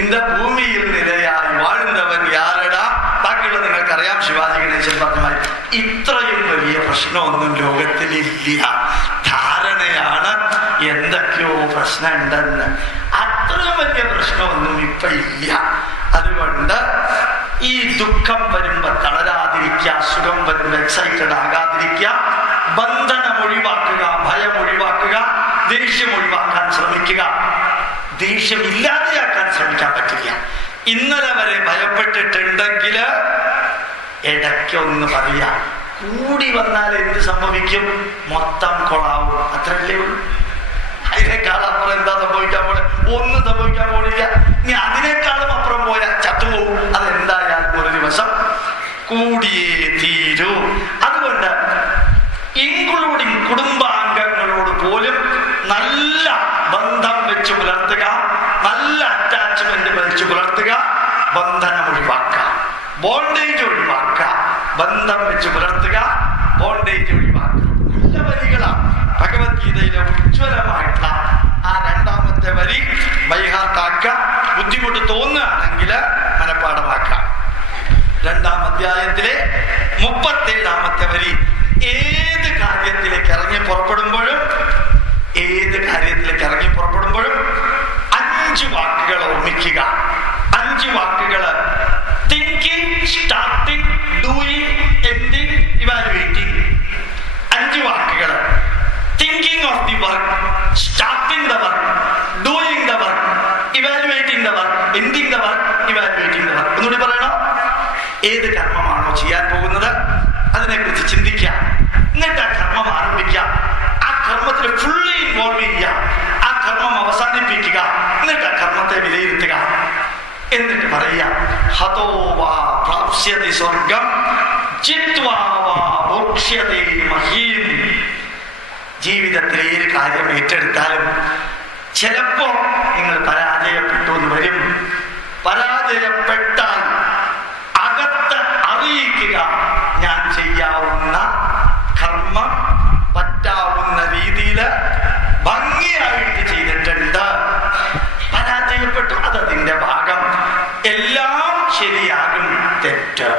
இந்த பூமியில் நிலையாய் வாழ்ந்தവൻ யாരടാ? ബാക്കിയുള്ള നിങ്ങൾക്കറിയാം. ശിവാജി ഗണേശൻ പറഞ്ഞ മാതിരി ഇത്രയും വലിയ പ്രശ്നമൊന്നും ലോകത്തിലില്ല. ധാരണയാണ് എന്തൊക്കെയോ പ്രശ്നം ഉണ്ടെന്ന്. അത്രയും വലിയ പ്രശ്നമൊന്നും ഇപ്പൊ ഇല്ല. അതുകൊണ്ട് ഈ ദുഃഖം വരുമ്പോ തളരാതിരിക്കുക, സുഖം വരുമ്പോ എക്സൈറ്റഡ് ആകാതിരിക്കുക, ബന്ധനം ഒഴിവാക്കുക, ഭയം ഒഴിവാക്കുക, ദേഷ്യം ഒഴിവാക്കാൻ ശ്രമിക്കുക. ദേഷ്യം ഇല്ലാതെയാക്കാൻ ശ്രമിക്കാൻ പറ്റില്ല. ഇന്നലെ വരെ ഭയപ്പെട്ടിട്ടുണ്ടെങ്കിൽ ഇടയ്ക്കൊന്ന് പറയാ. കൂടി വന്നാൽ എന്ത് സംഭവിക്കും? മൊത്തം കൊളാവും. അത്രയല്ലേ ഉള്ളൂ. അതിനേക്കാളും അപ്പുറം എന്താ സംഭവിക്കാൻ പോലെ? ഒന്നും സംഭവിക്കാൻ പോണില്ല. ഇനി അതിനേക്കാളും അപ്പുറം പോയാൽ ചത്തുപോകും. അതെന്തായാലും ഒരു ദിവസം കൂടിയേ തീരൂ. അതുകൊണ്ട് ഇൻക്ലൂഡിങ് കുടുംബാംഗങ്ങളോട് പോലും നല്ല ബന്ധം വെച്ച് പുലർത്തുക, നല്ല അറ്റാച്ച്മെന്റ് വെച്ച് പുലർത്തുക, ബന്ധനം ഒഴിവാക്കുക, ബോണ്ടേജ് ഒഴിവാക്കുക. ബന്ധം വെച്ച് പുലർത്തുക, ബോണ്ടേജ് ഒഴിവാക്കുക. നല്ല വരികളാണ്. ഭഗവത്ഗീതയിലെ ഉജ്ജ്വലമായിട്ടുള്ള ആ രണ്ടാമത്തെ വരി ബൈഹാർട്ടാക്കുക. ബുദ്ധിമുട്ട് തോന്നുകയാണെങ്കിൽ മനഃപ്പാടമാക്കാം. 2-ാം അധ്യായത്തിലെ 37-ാമത്തെ വരി. ഏത് കാര്യത്തിലേക്ക് ഇറങ്ങി പുറപ്പെടുമ്പോഴും 5 വാക്കുകൾ ഓർമ്മിക്കുക. 5 വാക്കുകൾ: thinking, starting, doing, ending, evaluating. 5 വാക്കുകൾ. Thinking of the work, starting the work, doing the work, evaluating the work, ending the work, evaluating the work. ഒന്നുകൂടി പറയണോ? ഏത് കർമ്മമാണോ ചെയ്യാൻ പോകുന്നത് അതിനെക്കുറിച്ച് ചിന്തിക്കുക. എന്നിട്ട് ആ കർമ്മം ആരംഭിക്കുക. ആ കർമ്മത്തിൽ ഫുള്ളി ഇൻവോൾവ് ചെയ്യുക. ആ കർമ്മം അവസാനിപ്പിക്കുക. എന്നിട്ട് ആ കർമ്മത്തെ വിലയിരുത്തുക. എന്നിട്ട് പറയുക, ഹതോ വാ പ്രാപ്സ്യതി സ്വർഗം ജിത്വാ വാ ഭോക്ഷ്യതേ മഹീം. ജീവിതത്തിൽ ഏത് കാര്യം ഏറ്റെടുത്താലും ചിലപ്പോ നിങ്ങൾ പരാജയപ്പെട്ടു എന്ന് വരും. പരാജയപ്പെട്ടാൽ അകത്ത് അറിയിക്കുക, ഞാൻ ചെയ്യാവുന്ന കർമ്മം പറ്റാവുന്ന രീതിയിൽ ഭംഗിയായിട്ട് ചെയ്തിട്ടുണ്ട്. പരാജയപ്പെട്ടു, അതതിന്റെ ഭാഗം. എല്ലാം ശരിയാകും. തെറ്റ്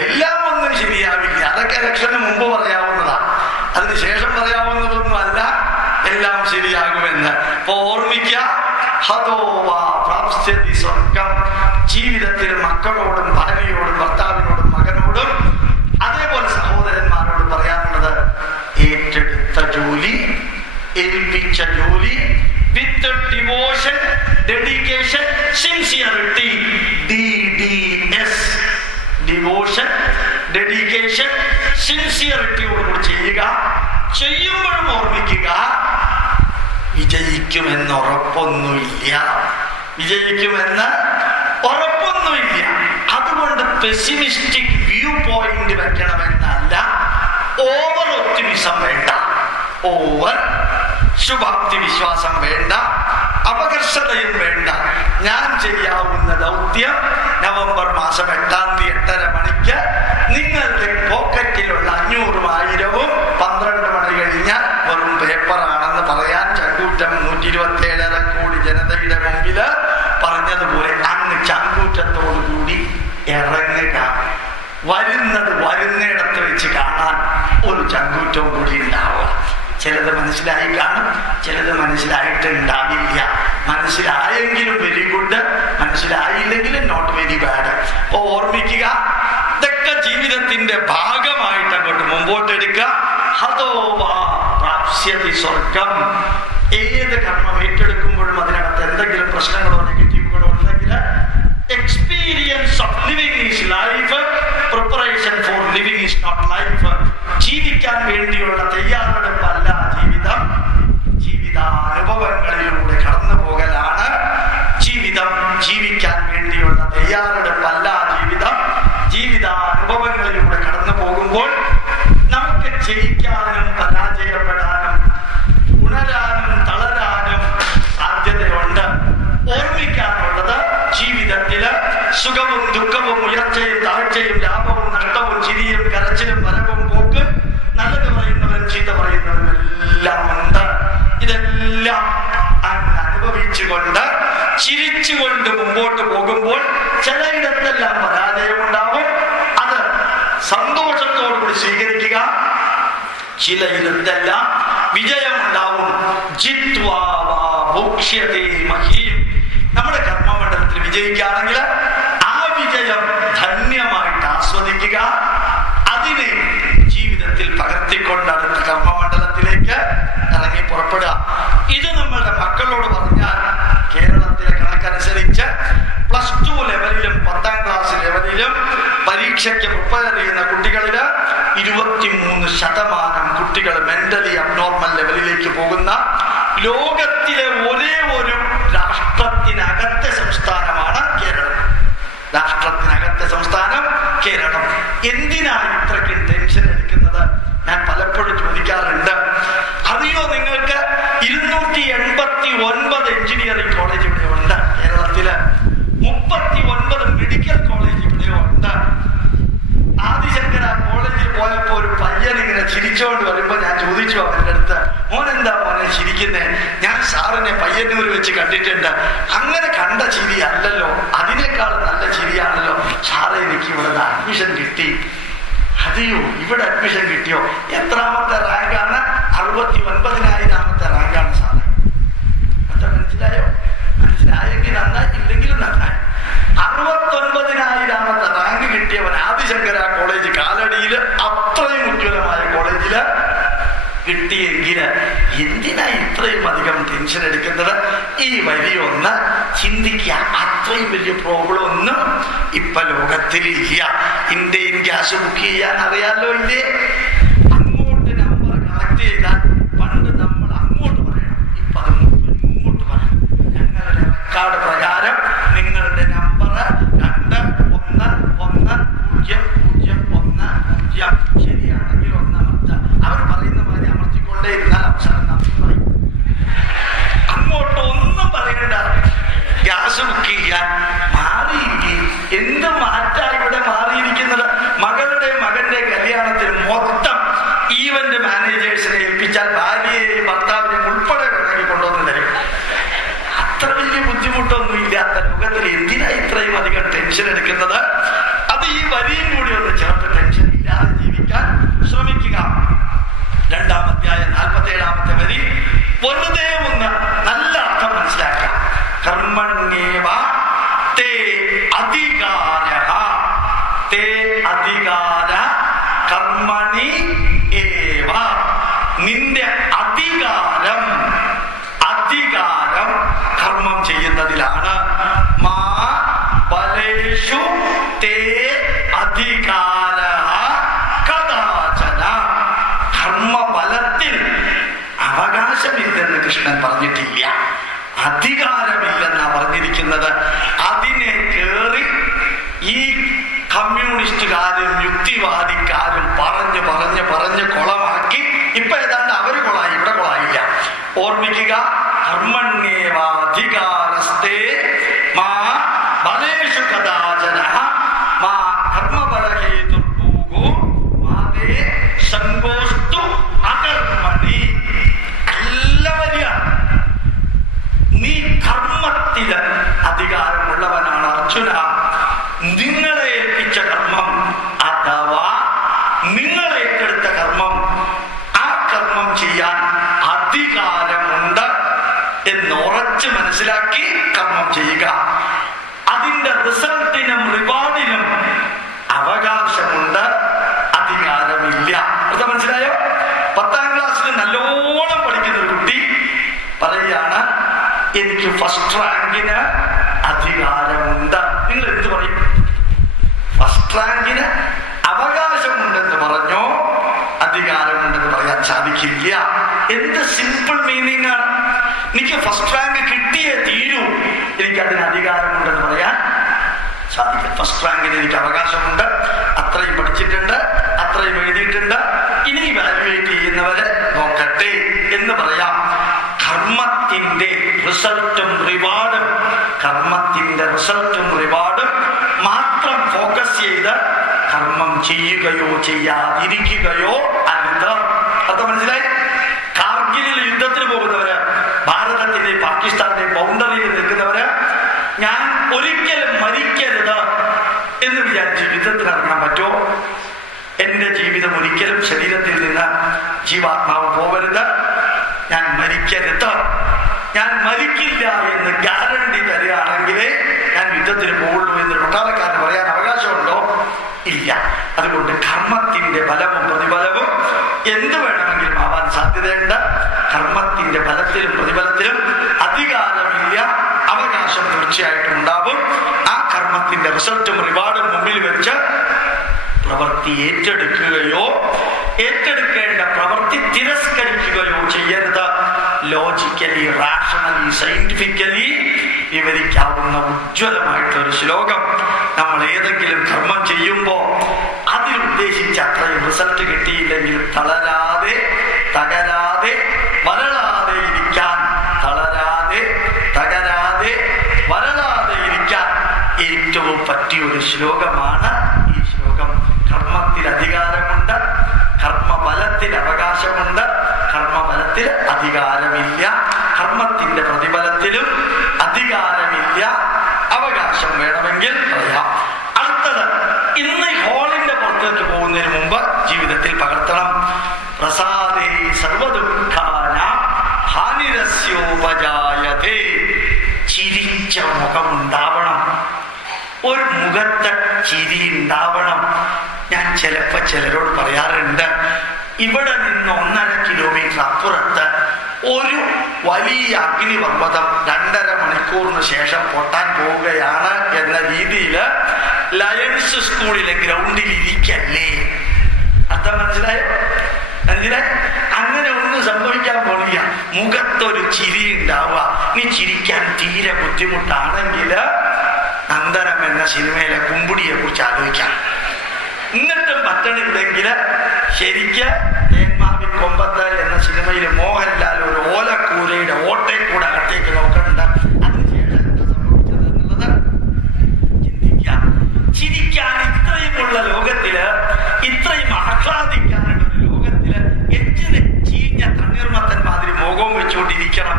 എല്ലാം ഒന്നും ശരിയാവില്ല. അതൊക്കെ ഇലക്ഷന് മുമ്പ് പറയാവുന്നതാ. അതിനുശേഷം പറയാവുന്നതൊന്നും അല്ല എല്ലാം ശരിയാകുമെന്ന്. അപ്പൊ ഓർമ്മിക്കുക, ഹതോ വാ പ്രാപ്സ്യതി സ്വർഗം. ജീവിതത്തിൽ മക്കളോടും ഭാര്യയോടും ഭർത്താവിനോടും മകനോടും അതേപോലെ സഹോദരന്മാരോട് പറയാനുള്ളത്, ഏറ്റെടുത്ത ജോലി, ഏൽപ്പിച്ച ജോലി with devotion, dedication, sincerity, DDS. Devotion, dedication, സിൻസിയറിറ്റിയോടുകൂടി ചെയ്യുക. ചെയ്യുമ്പോഴും ഓർമ്മിക്കുക, വിജയിക്കുമെന്ന് ഉറപ്പൊന്നുമില്ല. വിജയിക്കുമെന്ന് ഉറപ്പൊന്നുമില്ല. അതുകൊണ്ട് പെസിമിസ്റ്റിക് വ്യൂ പോയിന്റ് വെക്കണമെന്നല്ല. ഓവർ ഒപ്റ്റിമിസം വേണ്ട, ഓവർ ശുഭാപ്തി വിശ്വാസം വേണ്ട, അപകർഷതയും വേണ്ട. ഞാൻ ചെയ്യാവുന്ന ദൗത്യം നവംബർ മാസം 8-ാം തീയതി 8:30 മണിക്ക് നിങ്ങളുടെ പോക്കറ്റിലുള്ള 500-ഉം 1000-ഉം 12 മണി കഴിഞ്ഞാൽ വെറും പേപ്പറാണെന്ന് പറയാൻ ചങ്കൂറ്റം 127 കോടി ജനതയുടെ മുമ്പിൽ പറഞ്ഞതുപോലെ അങ്ങ് ചങ്കൂറ്റത്തോടുകൂടി ഇറങ്ങുക. വരുന്നത് വരുന്നിടത്ത് വെച്ച് കാണാൻ ഒരു ചങ്കൂറ്റവും കൂടി ഉണ്ടാവുക. ചിലത് മനസ്സിലായി കാണും, ചിലത് മനസ്സിലായിട്ടുണ്ടാവില്ല. മനസ്സിലായെങ്കിലും വെരി ഗുഡ്, മനസ്സിലായില്ലെങ്കിലും നോട്ട് വെരി ബാഡ്. അപ്പൊ ഓർമ്മിക്കുക, ഇതൊക്കെ ജീവിതത്തിന്റെ ഭാഗമായിട്ട് അങ്ങോട്ട് മുമ്പോട്ടെടുക്കുക. ഹതോ വാ പ്രാപ്സ്യതി സ്വർഗം. ഏത് കർമ്മം ഏറ്റെടുക്കുമ്പോഴും അതിനകത്ത് എന്തെങ്കിലും പ്രശ്നങ്ങളോ നെഗറ്റീവുകളോ ഉണ്ടെങ്കിൽ experience of living is life, preparation for living is not life. ജീവിക്കാൻ വേണ്ടിയുള്ള തയ്യാറെടുപ്പല്ല ജീവിതം, ജീവിതാനുഭവങ്ങളിലൂടെ കടന്നു പോകലാണ് ജീവിതം. ജീവിക്കാൻ വേണ്ടിയുള്ള തയ്യാറെടുപ്പല്ല ജീവിതം, ജീവിതാനുഭവങ്ങളിലൂടെ കടന്നു പോകുമ്പോൾ നമുക്ക് ജയിക്കാനും പരാജയപ്പെടാനും ഉണരാനും തളരാനും സാധ്യതയുണ്ട്. ഓർമ്മിക്കാനുള്ളത്, ജീവിതത്തില് സുഖവും ദുഃഖവും ഉയർച്ചയും താഴ്ചയും ലാഭവും നഷ്ടവും ചിരിയും കരച്ചിലും വരവും പോക്ക്, നല്ലത് പറയുന്നവരും ചീത്ത പറയുന്നവരും ചിരിച്ചുകൊണ്ട് മുമ്പോട്ട് പോകുമ്പോൾ ചിലയിടത്തെല്ലാം പരാജയം ഉണ്ടാവും. അത് സന്തോഷത്തോടുകൂടി സ്വീകരിക്കുക. ചിലയിടത്തെല്ലാം വിജയമുണ്ടാവും. നമ്മുടെ കർമ്മമണ്ഡലത്തിൽ വിജയിക്കുകയാണെങ്കിൽ ആ വിജയം ധന്യമായിട്ട് ആസ്വദിക്കുക. അതിനെ ജീവിതത്തിൽ പകർത്തിക്കൊണ്ട് അടുത്ത കർമ്മമണ്ഡലത്തിലേക്ക് ഇറങ്ങി പുറപ്പെടുക. ഇത് നമ്മളുടെ മക്കളോട് പറഞ്ഞാൽ കേരളത്തിലെ കണക്കനുസരിച്ച് +2 ലെവലിലും 10ാം ക്ലാസ് ലെവലിലും പരീക്ഷയ്ക്ക് പ്രിപ്പയർ ചെയ്യുന്ന കുട്ടികളില് 23% കുട്ടികൾ മെന്റലി അബ്നോർമൽ ലെവലിലേക്ക് പോകുന്ന ലോകത്തിലെ ഒരേ ഒരു രാഷ്ട്രത്തിനകത്തെ സംസ്ഥാനമാണ് കേരളം. രാഷ്ട്രത്തിനകത്തെ സംസ്ഥാനം കേരളം. എന്തിനാണ് ഇത്രയ്ക്കും ടെൻഷൻ എടുക്കുന്നത്? ഞാൻ പലപ്പോഴും ചോദിക്കാറുണ്ട്. അറിയോ നിങ്ങൾക്ക് 289 എഞ്ചിനീയറിംഗ് കോളേജ് ഇവിടെ ഉണ്ട് കേരളത്തില്. 39 മെഡിക്കൽ കോളേജ് ഇവിടെ ഉണ്ട്. ആദിശങ്കര കോളേജിൽ പോയപ്പോ ഒരു പയ്യൻ ഇങ്ങനെ ചിരിച്ചോണ്ട് വരുമ്പോ ഞാൻ ചോദിച്ചു അവരുടെ അടുത്ത്, മോനെന്താ മോനെ ചിരിക്കുന്നേ? ഞാൻ സാറിനെ പയ്യന്നൂർ വെച്ച് കണ്ടിട്ടുണ്ട്. അങ്ങനെ കണ്ട ചിരി അല്ലല്ലോ, അതിനേക്കാൾ നല്ല ചിരിയാണല്ലോ സാറേ, എനിക്ക് ഇവിടെ അഡ്മിഷൻ കിട്ടി. അതെയോ, ഇവിടെ അഡ്മിഷൻ കിട്ടിയോ? എത്രാമത്തെ റാങ്കാണ്? 69,000-ാമത്തെ റാങ്കാണ് സാറേ. അത്ര മനസ്സിലായോ? മനസ്സിലായെങ്കിൽ നന്നായി, ഇല്ലെങ്കിലും നന്നായി. 69,000-ാമത്തെ റാങ്ക് കിട്ടിയവൻ ആദിശങ്കര കോളേജ് കാലടിയിൽ അത്രയും ഉജ്ജ്വലമായ കോളേജില് കിട്ടിയെങ്കിൽ എന്തിനാ ഇത്രയും അധികം ടെൻഷൻ എടുക്കുന്നത്? ഈ വരിയൊന്ന് ചിന്തിക്കുക. അത്രയും വലിയ പ്രോബ്ലം ഒന്നും ഇപ്പൊ ലോകത്തിലില്ല. ഇന്ത്യൻ ഗ്യാസ് ബുക്ക് ചെയ്യാൻ അറിയാലോ ഇല്ലേ? അങ്ങോട്ട് നമ്പർ കളക്ട് ചെയ്താൽ പണ്ട് നമ്മൾ അങ്ങോട്ട് പറയണം, ഇപ്പൊ അത് ഇങ്ങോട്ട് പറയണം. ഞങ്ങളുടെ റെക്കോർഡ് പ്രകാരം നിങ്ങളുടെ നമ്പർ 211001 ശരിയാണെങ്കിൽ 1 അമർത്ത. അവർ പറയുന്ന മാതിരി അമർത്തിക്കൊണ്ടേ ഇരുന്നാൽ അവസാനം നമ്മൾ പറയും. അങ്ങോട്ട് ഒന്നും പറയണ്ട. ഗ്യാസ് ബുക്ക് ചെയ്യാൻ മാറിയിരിക്കും. എന്ത് മാറ്റാ ഇവിടെ മാറിയിരിക്കുന്നത്? മകളുടെ മകന്റെ കല്യാണത്തിന് മൊത്തം ഈവന്റ് മാനേജേഴ്സിനെ ഏൽപ്പിച്ചാൽ ഭാര്യയെയും ഭർത്താവിനെയും ഉൾപ്പെടെ വേണമെങ്കിൽ കൊണ്ടുവന്ന് തരും. അത്ര വലിയ ബുദ്ധിമുട്ടൊന്നും ഇല്ലാത്ത ലോകത്തിൽ എന്തിനാ ഇത്രയും അധികം ടെൻഷൻ എടുക്കുന്നത്? അത് ഈ വരിയും കൂടി ഒന്ന് ചേർത്ത് ടെൻഷൻ ഇല്ലാതെ ജീവിക്കാൻ ശ്രമിക്കുക. 2-ാം അധ്യായം 47-ാമത്തെ വരി വെറുതെ ഒന്ന് നല്ല അർത്ഥം മനസ്സിലാക്കാം. കർമ്മണ്യേവ തേ അധികാരഃ. തേ അധികാര കർമ്മണി ഏവ. നിന്റെ അധികാരം കർമ്മം ചെയ്യുന്നതിലാണ്. മാ ബലേഷു തേ അധികാരഃ കദാചന. കർമ്മബലത്തിൽ അവകാശമില്ലെന്ന് കൃഷ്ണൻ പറഞ്ഞിട്ടില്ല, അധികാരമില്ലെന്നാ പറഞ്ഞിരിക്കുന്നത്. അതിനെ കേറി ഈ കമ്മ്യൂണിസ്റ്റുകാരും യുക്തിവാദിക്കാരും പറഞ്ഞ് കൊളമാക്കി ഇപ്പൊ ഏതാണ്ട് അവര് കൊളായി, ഇവിടെ കൊളായില്ല. ഓർമ്മിക്കുക, കർമ്മണ്യേവാധികാരസ്തേ മാ ബലേഷു കദാചനഃ മാ കർമ്മബലഹേതുർഭൂഗോ മാതേ സംഗോസ്തു അകർമ്മണി. എല്ലാവരെയും നീ കർമ്മത്തില് അധികാരമുള്ളവനാണ് അർജുന. നിങ്ങളെ ഏൽപ്പിച്ച കർമ്മം അഥവാ നിങ്ങൾ ഏറ്റെടുത്ത കർമ്മം, ആ കർമ്മം ചെയ്യാൻ അധികാരമുണ്ട് എന്നുറച്ച് മനസ്സിലാക്കി കർമ്മം ചെയ്യുക. അതിന്റെ റിസൾട്ടിനും റിവാർഡിനും അവകാശമുണ്ട്, അധികാരമില്ല. അത് മനസ്സിലായോ? 10ാം ക്ലാസ്സിൽ നല്ലോണം പഠിക്കുന്ന ഒരു കുട്ടി പറയുകയാണ്, എനിക്ക് ഫസ്റ്റ് റാങ്കിന് അധികാരമുണ്ട്. നിങ്ങൾ എന്ത് പറയും? ഫസ്റ്റ് റാങ്കിന് അവകാശമുണ്ടെന്ന് പറഞ്ഞോ അധികാരമുണ്ടെന്ന് പറയാൻ സാധിക്കില്ല. എന്ത് സിമ്പിൾ മീനിങ് ആണ്. എനിക്ക് ഫസ്റ്റ് റാങ്ക് കിട്ടിയേ തീരൂ, എനിക്ക് അതിന് അധികാരമുണ്ടെന്ന് പറയാൻ സാധിക്കും. ഫസ്റ്റ് റാങ്കിന് എനിക്ക് അവകാശമുണ്ട്, അത്രയും പഠിച്ചിട്ടുണ്ട്, അത്രയും എഴുതിയിട്ടുണ്ട്, ഇനി വാല്യുവേറ്റ് ചെയ്യുന്നവരെ നോക്കട്ടെ എന്ന് പറയാം. കർമ്മത്തിന്റെ റിസൾട്ടും റിവാർഡും മാത്രം ഫോക്കസ് ചെയ്ത് കർമ്മം ചെയ്യുകയോ ചെയ്യാതിരിക്കുകയോ അരുത്. അത് മനസ്സിലായി? കാർഗിലിൽ യുദ്ധത്തിന് പോകുന്നവര്, ഭാരതത്തിന്റെ പാകിസ്ഥാന്റെ ബൗണ്ടറിയിൽ നിൽക്കുന്നവര് ഞാൻ ഒരിക്കലും മരിക്കരുത് എന്ന് വിചാരിച്ച് യുദ്ധത്തിൽ ഇറങ്ങാൻ പറ്റുമോ? എന്റെ ജീവിതം ഒരിക്കലും ശരീരത്തിൽ നിന്ന് ജീവാത്മാവ് പോകരുത്, ഞാൻ മരിക്കരുത്, ഞാൻ മരിക്കില്ല എന്ന് ഗ്യാരണ്ടി തരികയാണെങ്കിലേ ഞാൻ യുദ്ധത്തിന് പോകുള്ളൂ എന്ന് പട്ടാളക്കാരന് പറയാൻ അവകാശമുണ്ടോ? ഇല്ല. അതുകൊണ്ട് കർമ്മത്തിന്റെ ബലവും പ്രതിഫലവും എന്ത് വേണമെങ്കിലും ആവാൻ സാധ്യതയുണ്ട്. കർമ്മത്തിന്റെ ബലത്തിലും പ്രതിഫലത്തിലും അധികാരമില്ല, അവകാശം തീർച്ചയായിട്ടും ഉണ്ടാവും. ആ കർമ്മത്തിന്റെ റിസൾട്ടും റിവാർഡും മുമ്പിൽ വെച്ച് പ്രവൃത്തി ഏറ്റെടുക്കുകയോ ഏറ്റെടുക്കേണ്ട പ്രവൃത്തി തിരസ്കരിക്കുകയോ ചെയ്യരുത്. ലോജിക്കലി, റാഷണലി, സയന്റിഫിക്കലി വിവരിക്കാവുന്ന ഉജ്ജ്വലമായിട്ടൊരു ശ്ലോകം. നമ്മൾ ഏതെങ്കിലും കർമ്മം ചെയ്യുമ്പോൾ അതിലുദ്ദേശിച്ച അത്രയും റിസൾട്ട് കിട്ടിയില്ലെങ്കിൽ തളരാതെ, തകരാതെ, വരളാതെ ഇരിക്കാൻ, തളരാതെ, തകരാതെ, വരളാതെ ഇരിക്കാൻ ഏറ്റവും പറ്റിയൊരു ശ്ലോകമാണ് ഈ ശ്ലോകം. കർമ്മത്തിൽ അധികാരമുണ്ട്, കർമ്മബലത്തിൽ അവകാശമുണ്ട്, കർമ്മബലത്തിൽ അധികാരമില്ല. കർമ്മത്തിന്റെ പ്രതിഫലത്തിലും അധികാരമില്ല, അവകാശം വേണമെങ്കിൽ പറയാം. അടുത്തത്, ഇന്ന് ഹാളിന്റെ പുറത്തേക്ക് പോകുന്നതിന് മുമ്പ് ജീവിതത്തിൽ പകർത്തണം. പ്രസാദേ സർവദുഃഖാനാം ഹാനിരസ്യോപജായതേ. ചിരിച്ച മുഖമുണ്ടാവണം, ഒരു മുഖത്ത് ചിരി ഉണ്ടാവണം. ഞാൻ ചിലപ്പോൾ ചിലരോട് പറയാറുണ്ട്, ഇവിടെ നിന്ന് 1.5 കിലോമീറ്റർ അപ്പുറത്ത് ഒരു വലിയ അഗ്നിപർവ്വതം 2.5 മണിക്കൂറിന് ശേഷം പൊട്ടാൻ പോവുകയാണ് എന്ന രീതിയിൽ ലയൺസ് സ്കൂളിലെ ഗ്രൗണ്ടിൽ ഇരിക്കല്ലേ. അർത്ഥം മനസ്സിലായോ? അങ്ങനെ ഒന്നും സംഭവിക്കാൻ പോണില്ല. മുഖത്തൊരു ചിരി ഉണ്ടാവുക. നീ ചിരിക്കാൻ തീരെ ബുദ്ധിമുട്ടാണെങ്കിൽ നന്ദനം എന്ന സിനിമയിലെ കുമ്പുടിയെ കുറിച്ച് ആലോചിക്കാം. എന്നിട്ടും പറ്റണില്ലെങ്കിൽ ശരിക്ക് തേന്മാവിൻ കൊമ്പത്ത് എന്ന സിനിമയിൽ മോഹൻലാൽ ഒരു ഓലക്കൂരയുടെ ഓട്ടയിൽ കൂടെ അകത്തേക്ക് നോക്കുന്നുണ്ട്. അതിനുശേഷം എന്താ സംഭവിച്ചത് എന്നുള്ളത് ചിന്തിക്കാം. ചിരിക്കാൻ ഇത്രയുമുള്ള ലോകത്തില്, ഇത്രയും ആഹ്ലാദിക്കാനുള്ള ഒരു ലോകത്തില് എന്തിന് ചീഞ്ഞ തണ്ണീർമത്തൻ മാതിരി മുഖവും വെച്ചുകൊണ്ടിരിക്കണം?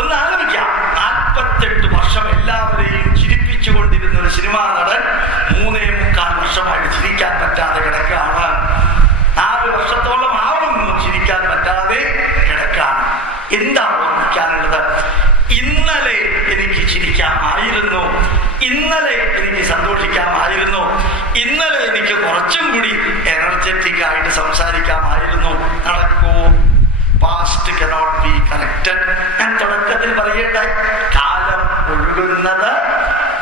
ഒന്ന് ആലോചിക്കാം. 48 വർഷം എല്ലാവരെയും ചിരിപ്പിച്ചുകൊണ്ടിരുന്ന ഒരു സിനിമാ നടൻ 3.25 വർഷമായിട്ട് ചിരിക്കാൻ പറ്റാതെ കിടക്കാണ്. 4 വർഷത്തോളം ആവുന്നു ചിരിക്കാൻ പറ്റാതെ കിടക്കാണ്. എന്താ ഓർമ്മിക്കാനുള്ളത്? ഇന്നലെ എനിക്ക് ചിരിക്കാമായിരുന്നു, ഇന്നലെ എനിക്ക് സന്തോഷിക്കാമായിരുന്നു, ഇന്നലെ എനിക്ക് കുറച്ചും കൂടി എനർജറ്റിക് ആയിട്ട് സംസാരിക്കാമായിരുന്നു. നടക്കൂ. Past cannot be corrected. ഞാൻ തുടക്കത്തിൽ പറയട്ടെ, കാലം ഒഴുകുന്നത്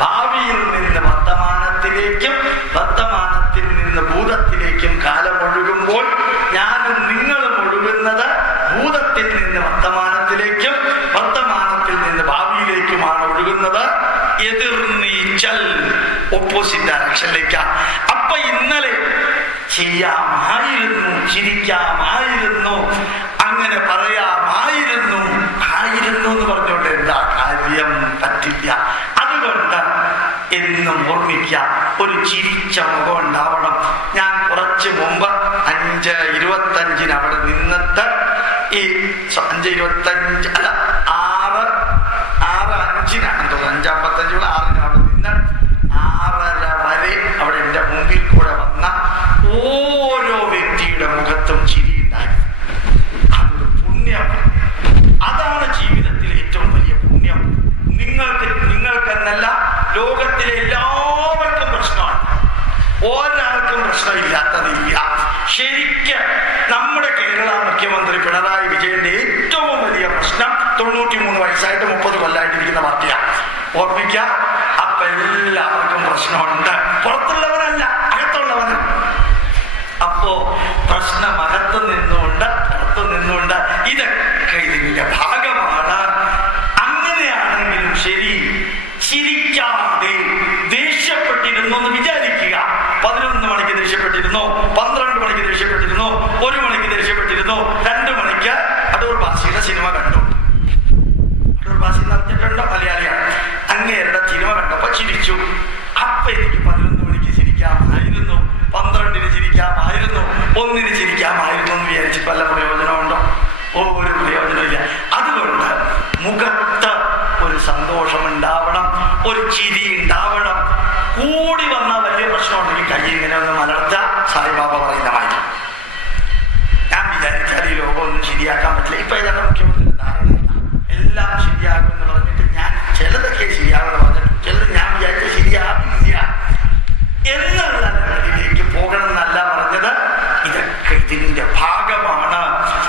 ഭാവിയിൽ നിന്ന് വർത്തമാനത്തിലേക്കും വർത്തമാനത്തിൽ നിന്ന് ഭൂതത്തിലേക്കും കാലം ഒഴുകുമ്പോൾ ഞാനും നിങ്ങളും ഒഴുകുന്നത് ഭൂതത്തിൽ നിന്ന് വർത്തമാനത്തിലേക്കും വർത്തമാനത്തിൽ നിന്ന് ഭാവിയിലേക്കുമാണ് ഒഴുകുന്നത്. എതിർനീച്ചൽ, ഓപ്പോസിറ്റ് ഡയറക്ഷനിലേക്കാണ്. അപ്പൊ ഇന്നലെ ചെയ്യാമായിരുന്നു, ചിരിക്കാമായിരുന്നു, അങ്ങനെ പറയാമായിരുന്നു. ആയിരുന്നു എന്ന് പറഞ്ഞുകൊണ്ട് എന്താ കാര്യം? പറ്റില്ല. അതുകൊണ്ട് എന്നും ഓർമ്മിക്കാം, ഒരു ചിരിച്ച മുഖം ഉണ്ടാവണം. ഞാൻ കുറച്ച് മുമ്പ് 5:25 അവിടെ നിന്നിട്ട് ഈ 5:25 അല്ല 6:05 തോന്നുന്നു, 5:55 6 അവിടെ നിന്ന് 6:30 വരെ അവിടെ എൻ്റെ മുമ്പിൽ കൂടെ വന്ന ഓരോ വ്യക്തിയുടെ മുഖത്തും ചിരിയുണ്ടായി. അതൊരു പുണ്യം. അതാണ് ജീവിതത്തിലെ ഏറ്റവും വലിയ പുണ്യം. നിങ്ങൾക്കെന്നല്ല, ലോകത്തിലെ എല്ലാവർക്കും പ്രശ്നമാണ്. ഒരാൾക്കും പ്രശ്നമില്ലാത്തതില്ല. ശരിക്ക് നമ്മുടെ കേരള മുഖ്യമന്ത്രി പിണറായി വിജയന്റെ ഏറ്റവും വലിയ പ്രശ്നം 93 വയസ്സായിട്ട് 30 കൊല്ലമായിട്ടിരിക്കുന്ന പാർട്ടിയാണ്. ഓർമ്മിക്കാം. അപ്പൊ എല്ലാവർക്കും പ്രശ്നമുണ്ട്. പുറത്തുള്ളവനല്ല, അകത്തുള്ളവനും. അപ്പോ പ്രശ്നം അകത്ത് നിന്നുകൊണ്ട് പുറത്തു നിന്നുകൊണ്ട് ഇതൊക്കെ ഇതിന്റെ ഭാഗമാണ്. അങ്ങനെയാണെങ്കിലും ശരി, ചിരിക്കാതെ ദേഷ്യപ്പെട്ടിരുന്നു എന്ന് വിചാരിക്കുക. 11 മണിക്ക് ദേഷ്യപ്പെട്ടിരുന്നു, 12 മണിക്ക് ദേഷ്യപ്പെട്ടിരുന്നു, 1 മണിക്ക് ദേഷ്യപ്പെട്ടിരുന്നു, 2 മണിക്ക് അടൂർ ബാസിയുടെ സിനിമ കണ്ടു. അടൂർ ബാസി നടത്തിയിട്ടുണ്ടോ? മലയാളിയാണ്. അങ്ങേരുടെ സിനിമ കണ്ടപ്പോ ചിരിച്ചു. അപ്പൊ എനിക്ക് 11 മണിക്ക് ചിരിക്കാമായിരുന്നു, 12-ന് ചിരിക്കാമായിരുന്നു, 1-ന് ചിരിക്കാമായിരുന്നു എന്ന് വിചാരിച്ചിട്ട് വല്ല പ്രയോജനമുണ്ടോ? ഒരു പ്രയോജനമില്ല. അതുകൊണ്ട് മുഖത്ത് ഒരു സന്തോഷമുണ്ടാവും. ഒരു ചിരി ഉണ്ടാവണം. കൂടി വന്ന വലിയ പ്രശ്നമുണ്ടെങ്കിൽ കൈ ഇങ്ങനെ ഒന്ന് മലർത്ത സായിബാബ പറയുന്ന മാതിരി. ഞാൻ വിചാരിച്ചാൽ ഈ ലോകം ഒന്നും ശരിയാക്കാൻ പറ്റില്ല. ഇപ്പൊ ഏതാണ് മുഖ്യമന്ത്രി ധാരണ എല്ലാം ശരിയാകും എന്ന് പറഞ്ഞിട്ട് ഞാൻ ചിലതൊക്കെ ശരിയാകുമെന്ന് പറഞ്ഞിട്ട് ചിലത് ഞാൻ വിചാരിച്ച ശരിയാവില്ല എന്നുള്ള നിലയിലേക്ക് പോകണം എന്നല്ല പറഞ്ഞത്. ഇതൊക്കെ ഇതിന്റെ ഭാഗമാണ്.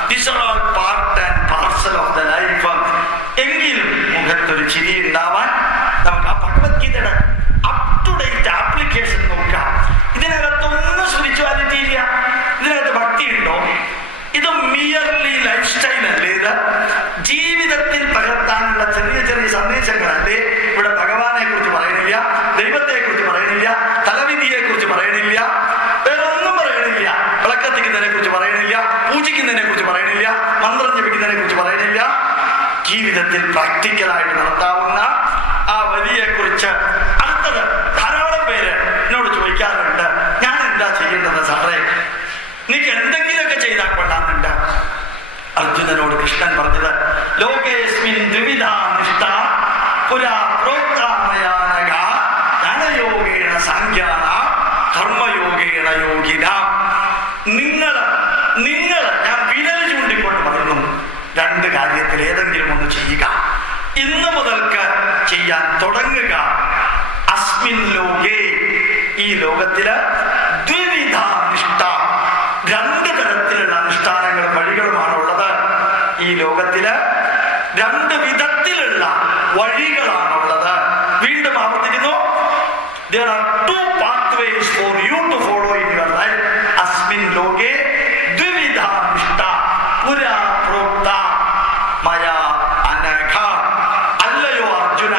These are all part and parcel of the life. എങ്കിലും മുഖത്തൊരു ചിരി ഉണ്ടാവാൻ നമുക്ക് ആ ഭഗവത്ഗീതയുടെ അപ് ടു ഡേറ്റ് ആപ്ലിക്കേഷൻ നോക്കാം. ഇതിനകത്തൊന്നും സ്പിരിച്വാലിറ്റി ഇല്ല, ഇതിനകത്ത് ഭക്തി ഉണ്ടോ? ഇത് മിയർലി ലൈഫ് സ്റ്റൈൽ അല്ലേ? ഇത് ജീവിതത്തിൽ പകർത്താനുള്ള ചെറിയ ചെറിയ സന്ദേശങ്ങളല്ലേ? ഇവിടെ ഭഗവാനെ കുറിച്ച് പറയണില്ല, ദൈവത്തെ കുറിച്ച് പറയണില്ല, തലവിധിയെ കുറിച്ച് പറയണില്ല, വേറെ ഒന്നും പറയണില്ല. വിളക്കത്തിക്കുന്നതിനെ കുറിച്ച് പറയണില്ല, പൂജിക്കുന്നതിനെ കുറിച്ച് പറയണില്ല, മന്ത്രം ജപിക്കുന്നതിനെ കുറിച്ച് പറയണില്ല. ജീവിതത്തിൽ പ്രാക്ടിക്കലായിട്ട് നടത്താവുന്ന ആ വരിയെ കുറിച്ച്. അടുത്തത് ധാരാളം പേര് എന്നോട് ചോദിക്കാറുണ്ട്, ഞാൻ എന്താ ചെയ്യേണ്ടത് സാറേ? നീക്ക് എന്തെങ്കിലുമൊക്കെ ചെയ്താൽ കൊള്ളാന്നുണ്ട്. അർജുനനോട് കൃഷ്ണൻ പറഞ്ഞത് ലോകേസ്മിൻ ദ്വിവിധാ നിഷ്ഠ പുരാ പ്രോക്താമയാനഘ ജ്ഞാനയോഗേണ സാങ്ക്യാന കർമ്മയോഗേണ യോഗിന. നിങ്ങൾ ഞാൻ വിരൽ ചൂണ്ടിക്കൊണ്ട് പറയുന്നു, രണ്ട് കാര്യത്തിൽ ഏതെങ്കിലും ഒന്ന് ചെയ്യുക. ഇന്ന് മുതൽക്ക് ചെയ്യാൻ തുടങ്ങുക. അസ്മിൻ ലോകേ, ഈ ലോകത്തില് ദ്വിവിധ നിഷ്ഠ, രണ്ട് തരത്തിലുള്ള അനുഷ്ഠാനങ്ങളും വഴികളുമാണുള്ളത്. ഈ ലോകത്തില് രണ്ട് വിധത്തിലുള്ള വഴികളാണുള്ളത്. വീണ്ടും ആവർത്തിക്കുന്നു, there are two pathways for you to follow in your life. അസ്മിൻ ലോകേ ദ്വിവിധ നിഷ്ഠ പുരാ പ്രോക്ത മയാ അനഘ. അല്ലയോ അർജുന,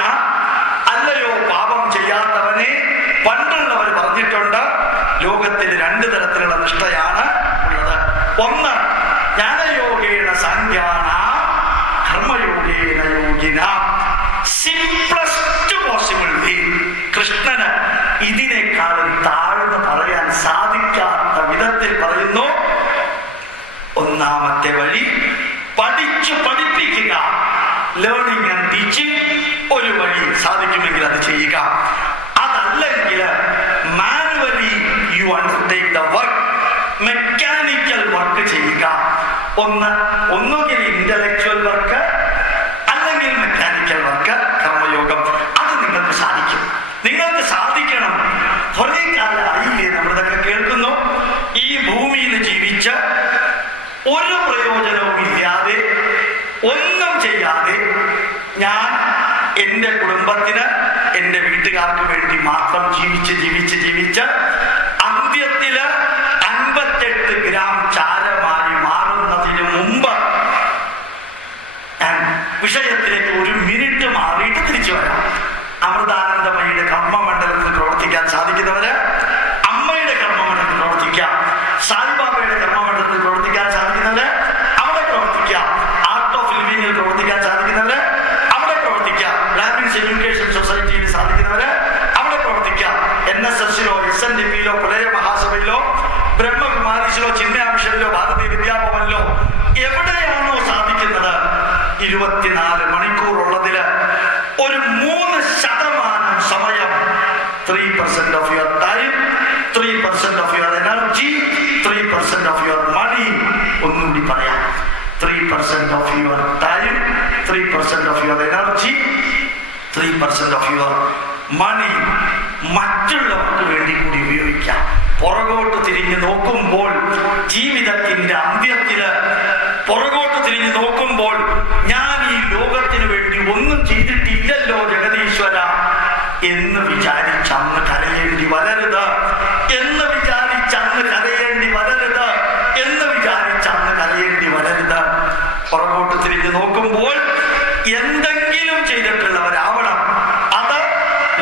അല്ലയോ പാപം ചെയ്യാത്തവനെ, പണ്ടുള്ളവർ പറഞ്ഞിട്ടുണ്ട് ലോകത്തിൽ രണ്ട് തരത്തിലുള്ള നിഷ്ഠയാണ് ഉള്ളത്. ഒന്ന് ജ്ഞാനയോഗേണ സാങ്ക്യാന കർമ്മയോഗേണ യോഗിന. സിംപ്ലസ്റ്റ് പോസിബിൾ വേ. കൃഷ്ണന് ഇതിനേക്കാളും താഴ്ന്നു പറയാൻ സാധിക്കാത്ത വിധത്തിൽ പറയുന്നു. ഒന്നാമത്തെ വഴി പഠിച്ചു പഠിപ്പിക്കുക, ലേണിംഗ് ആൻഡ് ടീച്ചിങ്. ഒരു വഴി സാധിക്കുമെങ്കിൽ അത് ചെയ്യുക. അതല്ലെങ്കിൽ manually you undertake the work, mechanical work ചെയ്യുക. ഒന്നുകിൽ ഇന്റലക്ച്വൽ വർക്ക് അല്ലെങ്കിൽ മെക്കാനിക്കൽ വർക്ക്, കർമ്മയോഗം. അത് നിങ്ങൾക്ക് സാധിക്കും. നിങ്ങൾക്ക് സാധിക്കണം. കുറെ കാലമായില്ലേ നമ്മളിതൊക്കെ കേൾക്കുന്നു. ഈ ഭൂമിയിൽ ജീവിച്ച് ഒരു പ്രയോജനവും ഇല്ലാതെ, ഒന്നും ചെയ്യാതെ, ഞാൻ എൻ്റെ കുടുംബത്തിന്, എൻ്റെ വീട്ടുകാർക്ക് വേണ്ടി മാത്രം ജീവിച്ച് അന്ത്യത്തില് 58 ഗ്രാം ചാരമായി മാറുന്നതിന് മുമ്പ് ഞാൻ വിഷയത്തിലേക്ക് ഒരു മിനിറ്റ് മാറിയിട്ട് തിരിച്ചു വരാം. അമൃതാനന്ദമയിയുടെ കർമ്മമണ്ഡലത്തിൽ പ്രവർത്തിക്കാൻ സാധിക്കുന്നവര് അമ്മയുടെ കർമ്മമണ്ഡലത്തിൽ പ്രവർത്തിക്കാം. സായിബാബയുടെ കർമ്മമണ്ഡലത്തിൽ പ്രവർത്തിക്കാൻ സാധിക്കുന്നവര് അവിടെ പ്രവർത്തിക്കാം. ആർട്ട് ഓഫ് ലിവിംഗിൽ പ്രവർത്തിക്കാൻ സാധിക്കുന്നവര് അവിടെ പ്രവർത്തിക്കാം. ബ്രാഹ്മിൻസ് എഡ്യൂക്കേഷൻ സൊസൈറ്റിയിൽ സാധിക്കുന്നവര് അവിടെ പ്രവർത്തിക്കാം. NSSലോ SNDPയിലോ പ്രളയ മഹാസഭയിലോ ബ്രഹ്മകുമാരീസിലോ ചിന്മയാമിഷനിലോ ഭാരതീയ വിദ്യാഭവനിലോ എവിടെയാണോ സാധിക്കുന്നത് 24 മണിക്കൂർ ഉള്ളതില് ഒരു 3% സമയം, 3% of your time, 3% of your energy, 3% of your money. ഒന്നുകൂടി പറയാം, 3% of your time, 3% of your energy, 3% of your money മറ്റുള്ളവർക്ക് വേണ്ടി കൂടി ഉപയോഗിക്കാം. പുറകോട്ട് തിരിഞ്ഞു നോക്കുമ്പോൾ, ജീവിതത്തിന്റെ അന്ത്യത്തില് പുറകോട്ട് തിരിഞ്ഞു നോക്കുമ്പോൾ, ഞാൻ ഈ ലോകത്തിന് വേണ്ടി ഒന്നും ചെയ്തിട്ടില്ലല്ലോ ജഗദീശ്വര എന്ന് വിചാരിച്ചന്ന് കരയേണ്ടി വരരുത്, എന്ന് വിചാരിച്ചന്ന് കരയേണ്ടി വരരുത്, എന്ന് വിചാരിച്ചന്ന് കരയേണ്ടി വരരുത്. പുറകോട്ട് തിരിഞ്ഞു നോക്കുമ്പോൾ എന്തെങ്കിലും ചെയ്തിട്ടുള്ളവരാവണം. അത്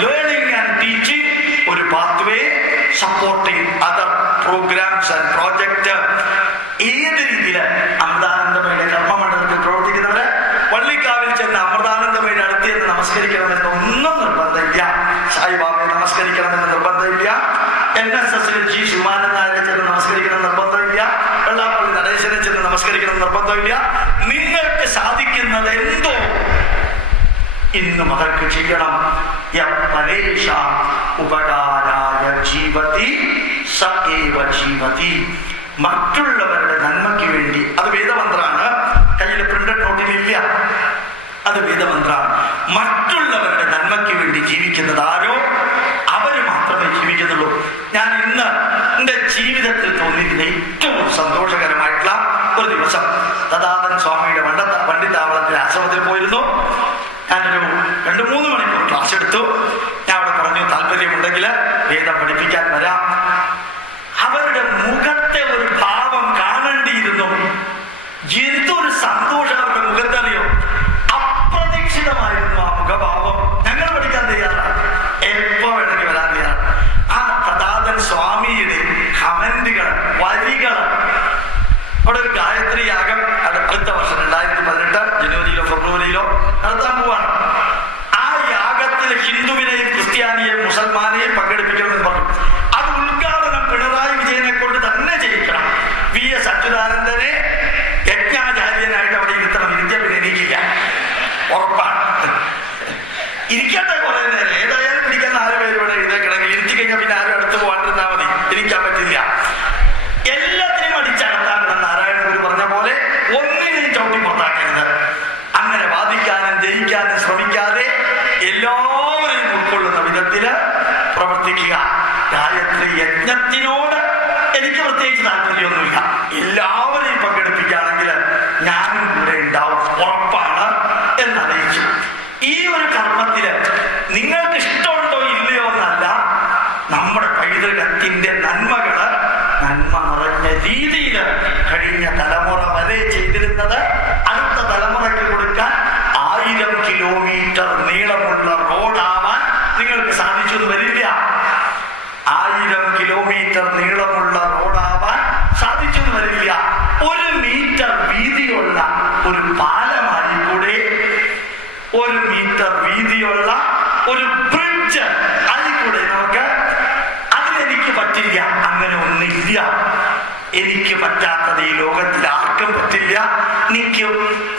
ലേണിംഗ് ആൻഡ് ടീച്ചിങ്, ഒരു pathway, supporting other programs and project. ഏത് രീതിയിൽ അമൃതാനന്ദമയുടെ കർമ്മമണ്ഡലത്തിൽ പ്രവർത്തിക്കുന്നവര് പള്ളിക്കാവിൽ ചെന്ന് അമൃതാനന്ദമയുടെ അടുത്ത് എന്ന് നമസ്കരിക്കണമെന്നൊന്നും നിർബന്ധമില്ല. സായിബാബയെ നമസ്കരിക്കണമെന്ന് നിർബന്ധമില്ല. NSSൽ G സുകുമാരൻ നായരെ ചെന്ന് നമസ്കരിക്കണം നിർബന്ധമില്ല. വെള്ളാപ്പള്ളി നടേശനെ ചെന്ന് നമസ്കരിക്കണം നിർബന്ധമില്ല. നിങ്ങൾക്ക് സാധിക്കുന്നത് എന്തോ ഇന്നും അതൊക്കെ ചെയ്യണം. യപരേഷാം ഉപകാരായ ജീവതി സ ഏവ ജീവതി. മറ്റുള്ളവരുടെ നന്മയ്ക്ക് വേണ്ടി, അത് വേദമന്ത്രാണ്, കയ്യിൽ പ്രിന്റഡ് നോട്ടിലില്ല, അത് വേദമന്ത്രാണ്. മറ്റുള്ളവരുടെ നന്മയ്ക്ക് വേണ്ടി ജീവിക്കുന്നത് ആരോ അവര് മാത്രമേ ജീവിക്കുന്നുള്ളൂ. ഞാൻ ഇന്ന് എൻ്റെ ജീവിതത്തിൽ തോന്നിയിരുന്ന ഏറ്റവും സന്തോഷകരമായിട്ടുള്ള ഒരു ദിവസം, തഥാതൻ സ്വാമിയുടെ വണ്ടിത്താവളത്തിലെ ആശ്രമത്തിൽ പോയിരുന്നു. ഞാനൊരു 2-3 മണിക്കൂർ ക്ലാസ് എടുത്തു. ഞാൻ അവിടെ പറഞ്ഞു, താല്പര്യമുണ്ടെങ്കിൽ വേദം പഠിപ്പിക്കാൻ വരാം. അവരുടെ മുഖത്തെ ഒരു ഭാവം കാണേണ്ടിയിരുന്നു. എന്തൊരു സന്തോഷം അവരുടെ മുഖത്തറിയോ. അപ്രതീക്ഷിതമായിരുന്നു ആ മുഖഭാവം. ഞങ്ങൾ പഠിക്കാൻ തയ്യാറാണ്, എപ്പോ വേണമെങ്കിൽ വരാൻ തയ്യാറാണ്. ആ തഥാതൻ സ്വാമിയുടെ കമന്റുകൾ, വരികൾ. അവിടെ ഒരു ഗായത്രി യാഗം അടുത്ത വർഷം 2018 ജനുവരിയിലോ ഫെബ്രുവരിയിലോ നടത്താൻ പോവാണ്. ആ യാഗത്തിൽ ഹിന്ദുവിനെയും ക്രിസ്ത്യാനിയെയും മുസൽമാനെയും പങ്കെടുപ്പിക്കണമെന്ന് പറഞ്ഞു. അത് ഉദ്ഘാടനം പിണറായി വിജയനെ കൊണ്ട് തന്നെ ചെയ്യിക്കണം. VS അച്യുതാനന്ദനെ യജ്ഞാചാര്യനായിട്ട് അവിടെ ഇരുത്തണം. ഇരുത്തിയ പിന്നെ എനിക്കില്ല, ഉറപ്പാണ്. ഇരിക്കട്ടെ കുറെ നേരം, ഏതായാലും പിടിക്കാൻ 4 പേര് ഇവിടെ എഴുതേക്കണമെങ്കിൽ ഇരുത്തി കഴിഞ്ഞാൽ പിന്നെ ആരും അടുത്ത് പോകാണ്ടിരുന്നാൽ മതി. ഇരിക്കാൻ പറ്റില്ല. എല്ലാത്തിനെയും അടിച്ചകത്താക്കണം. നാരായണ ഗുരു പറഞ്ഞ പോലെ ഒന്നിനെയും ചവിട്ടി പുറത്താക്കരുത്. അങ്ങനെ വാദിക്കാനും ജയിക്കാനും ശ്രമിക്കാതെ എല്ലാവരെയും ഉൾക്കൊള്ളുന്ന വിധത്തില് പ്രവർത്തിക്കുക. ഗായത്രി യജ്ഞത്തിനോട് എനിക്ക് പ്രത്യേകിച്ച് താല്പര്യമൊന്നുമില്ല. എല്ലാവരെയും പങ്കെടുപ്പിക്കുകയാണെങ്കിൽ ഞാനും കൂടെ ഉണ്ടാവും, ഉറപ്പാണ് എന്നറിയിച്ചു. ഈ ഒരു കർമ്മത്തില് നിങ്ങൾക്ക് ഇഷ്ടമുണ്ടോ ഇല്ലയോ എന്നല്ല, നമ്മുടെ പൈതൃകത്തിന്റെ നന്മകള് നന്മ നിറഞ്ഞ രീതിയിൽ കഴിഞ്ഞ തലമുറ വരെ ചെയ്തിരുന്നത് അടുത്ത തലമുറയ്ക്ക് കൊടുക്കാൻ 1000 കിലോമീറ്റർ നീളമുള്ള റോഡാവാൻ നിങ്ങൾക്ക് സാധിച്ചെന്ന് വരില്ല. 1000 കിലോമീറ്റർ നീളമുള്ള റോഡാവാൻ സാധിച്ചെന്ന് വരില്ല. 1 മീറ്റർ വീതിയുള്ള ഒരു പാലമായി കൂടെ, 1 മീറ്റർ വീതിയുള്ള ഒരു ബ്രിഡ്ജ് അതിലൂടെ നമുക്ക്. അതിലെനിക്ക് പറ്റില്ല, അങ്ങനെ ഒന്നില്ല. എനിക്ക് പറ്റാത്തത് ഈ ലോകത്തിൽ ആർക്കും പറ്റില്ല.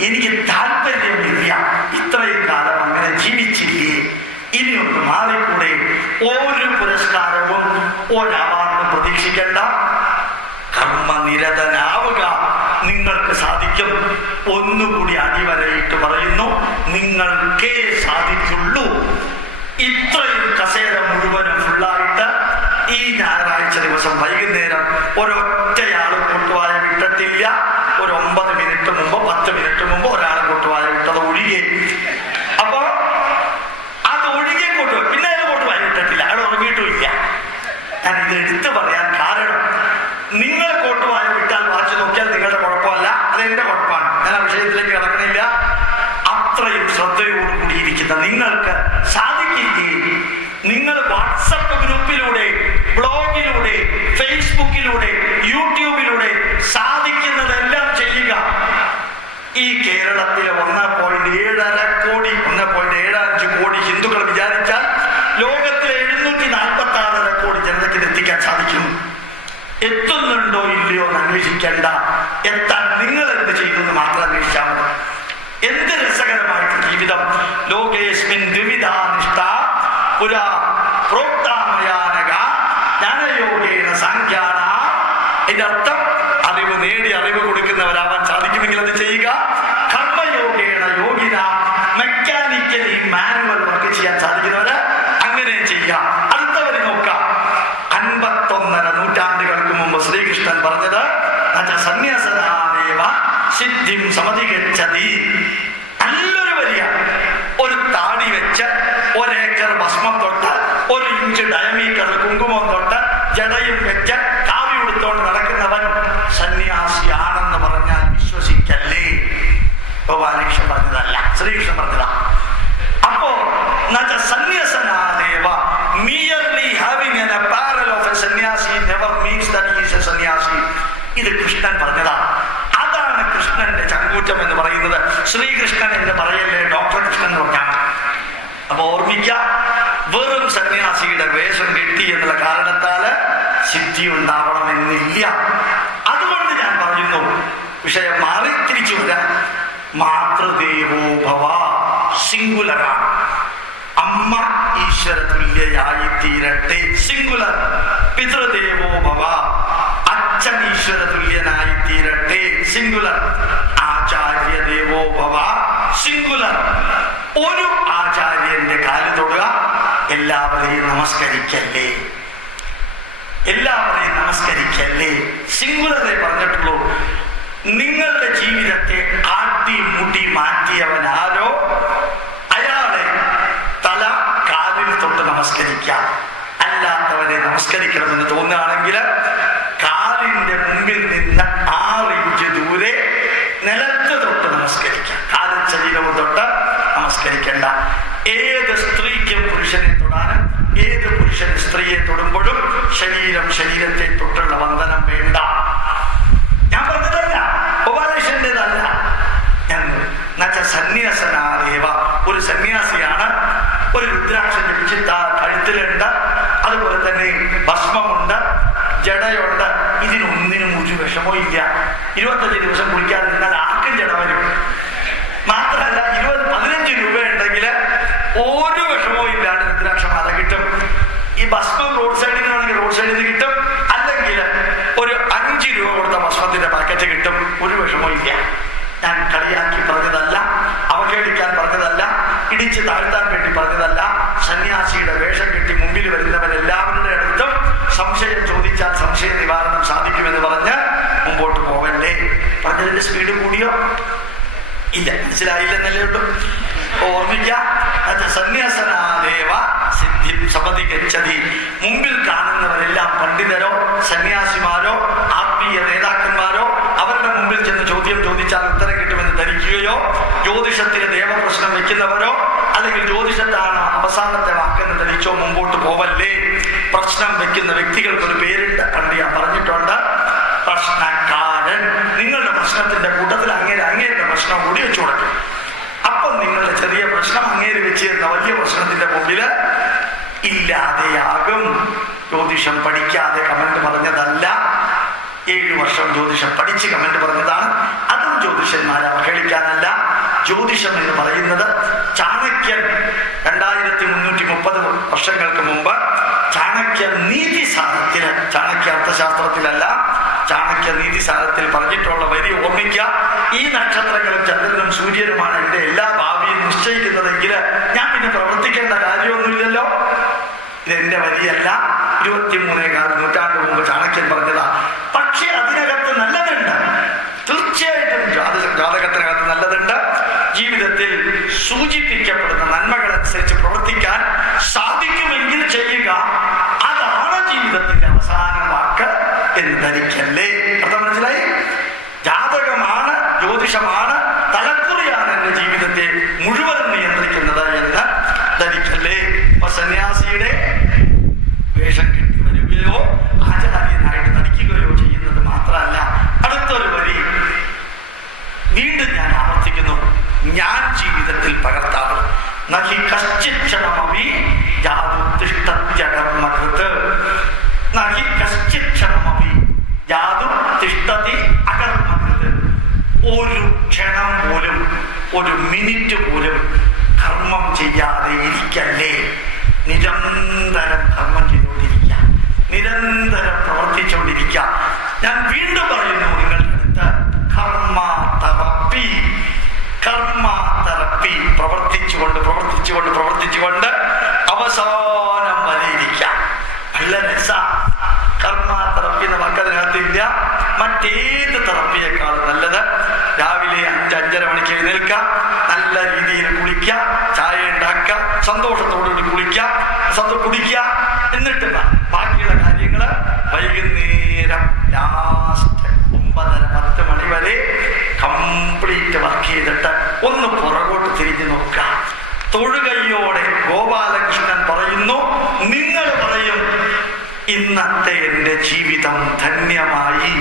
എനിക്ക് താല്പര്യമില്ല. ഇത്രയും കാലം അങ്ങനെ ജീവിച്ചില്ലേ, ഇനിയൊന്ന് മാറിക്കൂടെ? ഒരു പുരസ്കാരവും ഒരു അവാർഡും പ്രതീക്ഷിക്കേണ്ട. കർമ്മനിരതനാവുക നിങ്ങൾക്ക് സാധിക്കും. ഒന്നുകൂടി അടിവരയിട്ട് പറയുന്നു, നിങ്ങൾക്കേ സാധിക്കുള്ളൂ. ഇത്രയും കസേര മുഴുവനും ഫുള്ളായിട്ട് ഈ ഞായറാഴ്ച ദിവസം വൈകുന്നേരം ഒരൊറ്റയാളും കൊട്ടുവായ വിട്ടിട്ടില്ല. ഒരു 9 മിനിറ്റ് മുമ്പ് 10 മിനിറ്റ് മുമ്പ് ഒരാൾ കൊട്ടുവായ വിട്ടത് ഒഴികെ. അപ്പൊ അത് ഒഴികെ കൊട്ടുപോയി, പിന്നെ അത് കൊട്ടുവായ വിട്ടിട്ടില്ല, അവിടെ ഉറങ്ങിയിട്ടുമില്ല. ഞാൻ ഇത് എടുത്തു പറയാൻ കാരണം, നിങ്ങൾ കൊട്ടുവായ വിട്ടാൽ വായിച്ചു നോക്കിയാൽ നിങ്ങളുടെ കുഴപ്പമല്ല, അതെന്റെ കുഴപ്പമാണ്. ഞാൻ ആ വിഷയത്തിലേക്ക് കിടക്കണില്ല. അത്രയും ശ്രദ്ധയോടുകൂടിയിരിക്കുന്ന നിങ്ങൾക്ക് സാധിക്കില്ലേ? നിങ്ങൾ വാട്സപ്പ് ഗ്രൂപ്പിലൂടെ, ബ്ലോഗിലൂടെ, ഫേസ്ബുക്കിലൂടെ, യൂട്യൂബിലൂടെ സാധിക്കുന്നതെല്ലാം ചെയ്യുക. ഈ കേരളത്തിലെ 1.75 കോടി ഹിന്ദുക്കൾ വിചാരിച്ചാൽ ലോകത്തിലെ 746 കോടി ജനതയ്ക്ക് എത്തിക്കാൻ സാധിക്കും. എത്തുന്നുണ്ടോ ഇല്ലയോ എന്ന് അന്വേഷിക്കേണ്ട, എത്താൻ നിങ്ങൾ എന്ത് ചെയ്തെന്ന് മാത്രം അന്വേഷിച്ചാൽ മതി. എന്ത് രസകരമായിട്ട് ജീവിതം. ലോകേസ്മിൻ ദ്വിവിധാനിഷ്ഠ പുരാ പ്രോക്താമയാനക ജ്ഞാനയോഗേന സാഖ്യാന. ഇതിന്റെ അർത്ഥം അറിവ് നേടി അറിവ് കൊടുക്കുന്നവരാവാൻ സാധിക്കുമെങ്കിൽ അത് ചെയ്യുക. കർമ്മയോഗേണ യോഗിന, മെക്കാനിക്കലി മാനുവൽ വർക്ക് ചെയ്യാൻ സാധിക്കുന്നവര് അങ്ങനെ ചെയ്യുക. അടുത്തവരെ നോക്കാം. 51.5 നൂറ്റാണ്ടുകൾക്ക് മുമ്പ് ശ്രീകൃഷ്ണൻ പറഞ്ഞത് സന്യാസനാദേവ സിദ്ധിം സമധിഗച്ഛതി. നല്ലൊരു വലിയ ഒരു താടി വെച്ച് 1 ഏക്കർ ഭസ്മം തൊട്ട് 1 ഇഞ്ച് ഡയമീറ്ററിൽ കുങ്കുമം തൊട്ട് ജടയും വെച്ച് കാവി ഉടുത്തോണ്ട് നടക്കുന്നവൻ സന്യാസിയാണെന്ന് പറഞ്ഞാൽ വിശ്വസിക്കല്ലേ? ഗോപാലകൃഷ്ണൻ പറഞ്ഞതല്ല, ശ്രീകൃഷ്ണൻ പറഞ്ഞതാ. അപ്പോ സന്യാസനാദേവ merely having an apparel of a sannyasi never means that he is a sannyasi. ഇത് കൃഷ്ണൻ പറഞ്ഞതാ. അതാണ് കൃഷ്ണന്റെ ചങ്കൂറ്റം എന്ന് പറയുന്നത്. ശ്രീകൃഷ്ണൻ എന്ന് പറയല്ലേ, ഡോക്ടർ കൃഷ്ണൻ എന്ന് പറഞ്ഞാൽ. അപ്പൊ ഓർമ്മിക്ക, വെറും സന്യാസിയുടെ വേഷം കെട്ടി എന്നുള്ള കാരണത്താല് സിദ്ധി ഉണ്ടാവണമെന്നില്ല. അതുകൊണ്ട് ഞാൻ പറയുന്നു, വിഷയം മാറി തിരിച്ചു വരാം. മാതൃദേവോ ഭവ. സിംഗുലറാണ്. അമ്മ ഈശ്വര തുല്യയായി തീരട്ടെ, സിംഗുലർ. പിതൃദേവോ ഭവ, അച്ഛൻ ഈശ്വര തുല്യനായി തീരട്ടെ, സിംഗുലർ. ആചാര്യ ദേവോ ഭവ, സിംഗുലർ. ഒരു ആചാര്യന്റെ കാല് തൊടുക, എല്ലാവരെയും നമസ്കരിക്കല്ലേ, എല്ലാവരെയും നമസ്കരിക്കല്ലേ. സിംഗുലറെ പറഞ്ഞിട്ടുള്ളൂ. നിങ്ങളുടെ ജീവിതത്തെ ആട്ടി മുടി മാറ്റിയവനാരോ അയാളെ തല കാലിൽ തൊട്ട് നമസ്കരിക്കാം. അല്ലാത്തവരെ നമസ്കരിക്കണമെന്ന് തോന്നുകയാണെങ്കിൽ കാലിന്റെ മുമ്പിൽ നിന്ന് 6 ഇഞ്ച് ദൂരെ നിലത്ത് തൊട്ട് നമസ്കരിക്കാം. കാലും ശരീരവും തൊട്ട് നമസ്കരിക്കേണ്ട. ഏത് സ്ത്രീക്കും പുരുഷനെ തൊടാനും ഏത് പുരുഷൻ സ്ത്രീയെ തൊടുമ്പോഴും ശരീരത്തെ തൊട്ടുള്ള വന്ദനം വേണ്ട. ഞാൻ പറഞ്ഞതല്ല, ഉപദേശന്റേതല്ല. സന്യാസനാദേവ, ഒരു സന്യാസിയാണ്, ഒരു രുദ്രാക്ഷം ജപിച്ച് കഴുത്തിലുണ്ട്, അതുപോലെ തന്നെ ഭസ്മമുണ്ട്, ജടയുണ്ട്. ഇതിനൊന്നിനും ഒരു വിഷമോ ഇല്ല. 25 ദിവസം കുളിക്കാതെ നിന്നാൽ ആർക്കും ജട വരും. മാത്രമല്ല 15 രൂപ ഉണ്ടെങ്കിൽ ഒരു വിഷമവും ഇല്ലാണ്ട് രുദ്രാക്ഷമാല കിട്ടും. ഈ ഭസ്മം റോഡ് സൈഡിൽ നിന്നാണെങ്കിൽ റോഡ് സൈഡിൽ നിന്ന് കിട്ടും, അല്ലെങ്കിൽ ഒരു 5 രൂപ കൊടുത്ത ഭസ്മത്തിന്റെ പാക്കറ്റ് കിട്ടും. ഒരു വിഷമവും ഇല്ല. ഞാൻ കളിയാക്കി പറഞ്ഞതല്ല, അവഹേളിക്കാൻ പറഞ്ഞതല്ല, ഇടിച്ച് താഴ്ത്താൻ വേണ്ടി പറഞ്ഞതല്ല. സന്യാസിയുടെ വേഷം കെട്ടി മുമ്പിൽ വരുന്നവരെല്ലാവരുടെ അടുത്തും സംശയം ചോദിച്ചാൽ സംശയ നിവാരണം സാധിക്കുമെന്ന് പറഞ്ഞ് മുമ്പോട്ട് പോകല്ലേ. പറഞ്ഞതിന്റെ സ്പീഡ് കൂടിയോ ഇല്ല, മനസ്സിലായില്ലെന്നല്ലേ ഉള്ളൂ. ഓർമ്മിക്കാം. സന്യാസനാദേവ സിദ്ധിം സപതി ഗച്ഛതി. മുമ്പിൽ കാണുന്നവരെല്ലാം പണ്ഡിതരോ സന്യാസിമാരോ ആത്മീയ നേതാക്കന്മാരോ അവരുടെ മുമ്പിൽ ചെന്ന് ചോദ്യം ചോദിച്ചാൽ ഉത്തരം കിട്ടുമെന്ന് ധരിക്കുകയോ, ജ്യോതിഷത്തിന് ദേവപ്രശ്നം വെക്കുന്നവരോ അല്ലെങ്കിൽ ജ്യോതിഷത്താണ് അവസാനത്തെ വാക്കെന്ന് ധരിച്ചോ മുമ്പോട്ട് പോവല്ലേ. പ്രശ്നം വെക്കുന്ന വ്യക്തികൾക്കൊരു പേരുണ്ട്, പണ്ട് ഞാൻ പറഞ്ഞിട്ടുണ്ട്, പ്രശ്നക്കാരൻ. നിങ്ങളുടെ പ്രശ്നത്തിന്റെ കൂട്ടത്തിൽ അങ്ങേരുടെ പ്രശ്നം കൂടി വെച്ചു കൊടുക്കും. അപ്പം നിങ്ങളുടെ ചെറിയ പ്രശ്നം അങ്ങേര് വെച്ചിരുന്ന വലിയ പ്രശ്നത്തിന്റെ മുമ്പില് ഇല്ലാതെയാകും. ജ്യോതിഷം പഠിക്കാതെ കമന്റ് പറഞ്ഞതല്ല, 7 വർഷം ജ്യോതിഷം പഠിച്ച് കമന്റ് പറഞ്ഞതാണ്. അതും ജ്യോതിഷന്മാരെ അവഹേളിക്കാനല്ല. ജ്യോതിഷം എന്ന് പറയുന്നത് ചാണക്യൻ 2330 വർഷങ്ങൾക്ക് മുമ്പ് ചാണക്യ നീതിസാരത്തിന്, ചാണക്യ അർത്ഥശാസ്ത്രത്തിലല്ല, ചാണക്യ നീതിസാരത്തിൽ പറഞ്ഞിട്ടുള്ള വരി ഓർമ്മിക്കുക. ഈ നക്ഷത്രങ്ങളും ചന്ദ്രനും സൂര്യനുമാണ് എന്റെ എല്ലാ ഭാവിയും നിശ്ചയിക്കുന്നതെങ്കിൽ ഞാൻ പിന്നെ പ്രവർത്തിക്കേണ്ട കാര്യമൊന്നുമില്ലല്ലോ. ഇതെന്റെ വരിയല്ല, 23-ാം നൂറ്റാണ്ട് മുമ്പ് ചാണക്യൻ പറഞ്ഞതാ. പക്ഷെ അതിനകത്ത് നല്ലതുണ്ട്, തീർച്ചയായിട്ടും ജാതകത്തിനകത്ത് നല്ലതുണ്ട്. ജീവിതത്തിൽ സൂചിപ്പിക്കപ്പെടുന്ന നന്മകളനുസരിച്ച് പ്രവർത്തിക്കാൻ സാധിക്കുമെങ്കിൽ ചെയ്യുക. അതാണ് ജീവിതത്തിന്റെ അവസാന വാക്ക് എന്ന് ധരിക്കല്ലേ. അർത്ഥം മനസ്സിലായി? ജാതകമാണ്, ജ്യോതിഷമാണ്, തലക്കുറിയാണ് എന്റെ ജീവിതത്തെ മുഴുവനും നിയന്ത്രിക്കുന്നത് എന്ന് ധരിക്കല്ലേ. അപ്പൊ സന്യാസിയുടെ വേഷം കെട്ടി വരികയോ ആചാര്യനായിട്ട് നടിക്കുകയോ ചെയ്യുന്നത് മാത്രമല്ല. അടുത്തൊരു വരി വീണ്ടും ഞാൻ ആവർത്തിക്കുന്നു, ഞാൻ ജീവിതത്തിൽ പകർത്താറ്. നഹി കശ്ചിക്ഷണമപി യാതുത്തിഷ്ഠത്യകർമ്മകൃത്. നഹി കശ്ചിക്ഷണമപി യാതുത്തിഷ്ഠതി അകർമ്മകൃത്. ഒരു ക്ഷണം പോലും, ഒരു മിനിറ്റ് പോലും കർമ്മം ചെയ്യാതെ ഇരിക്കല്ലേ. നിരന്തരം കർമ്മം ചെയ്തുകൊണ്ടിരിക്കുക, നിരന്തരം പ്രവർത്തിച്ചുകൊണ്ടിരിക്കുക. ഞാൻ വീണ്ടും പറയുന്നു നിങ്ങളുടെ അടുത്ത്, കർമ്മ തെറപ്പി, കർമ്മ തെറപ്പി. പ്രവർത്തിച്ചുകൊണ്ട് അവസാനം വരെ ഇരിക്കാം. നല്ല രസ. കർമ്മ തെറപ്പി നമുക്ക് അതിനകത്തില്ല. മറ്റേത് തെറപ്പിയേക്കാളും നല്ലത് രാവിലെ 5-5:30 മണിക്ക് എഴുന്നേൽക്കുക, നല്ല രീതിയിൽ കുളിക്കുക, ചായ ഉണ്ടാക്കുക, സന്തോഷത്തോടുകൂടി കുടിക്കുക, എന്നിട്ട് ബാക്കിയുള്ള കാര്യങ്ങള് വൈകുന്നേരം ലാസ്റ്റ് 9-10 മണി വരെ കംപ്ലീറ്റ് വർക്ക് ചെയ്തിട്ട് ഒന്ന് പുറകോട്ട് തിരിഞ്ഞു നോക്കുക. തൊഴുകയോടെ ഗോപാലകൃഷ്ണൻ പറയുന്നു, നിങ്ങൾ പറയും ഇന്നത്തെ എൻ്റെ ജീവിതം ധന്യമായി.